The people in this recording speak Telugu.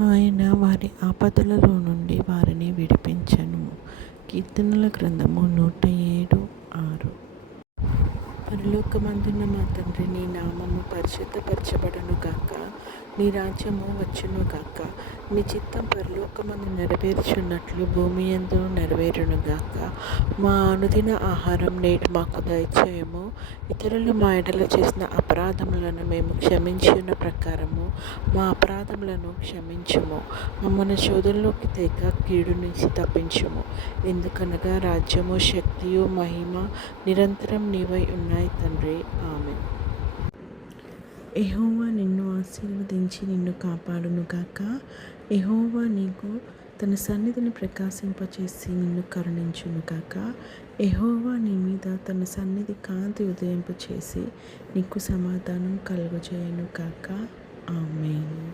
ఆయన వారి ఆపదలలో నుండి వారిని విడిపించెను. కీర్తనల గ్రంథము 107:6. పరలోకమందున్న మా తండ్రి, నీ నామము పరిశుద్ధపరచబడును గాక. నీ రాజ్యము వచ్చును గాక. నీ చిత్తం పరలోకమందు నెరవేర్చున్నట్లు భూమి యందు నెరవేరును గాక. మా అనుదిన ఆహారం నేడు మాకు దయచేయము. ఇతరులు మా ఎడల చేసిన అపరాధములను మేము క్షమించిన ప్రకారము మా అపరాధములను క్షమించుము. మమ్మల్ని శోధనలోకి తేక కీడు నుంచి తప్పించుము. ఎందుకనగా రాజ్యము, శక్తియు, మహిమ నిరంతరం నీవై ఉన్నాయి తండ్రి. ఆమేన్. యెహోవా నిన్ను ఆశీర్వదించి నిన్ను కాపాడునుగాక. యెహోవా నీకు తన సన్నిధిని ప్రకాశింపచేసి నిన్ను కరుణించునుగాక. యెహోవా నీ మీద తన సన్నిధి కాంతి ఉదయింపచేసి నీకు సమాధానం కలుగజేయునుగాక. ఆమేన్.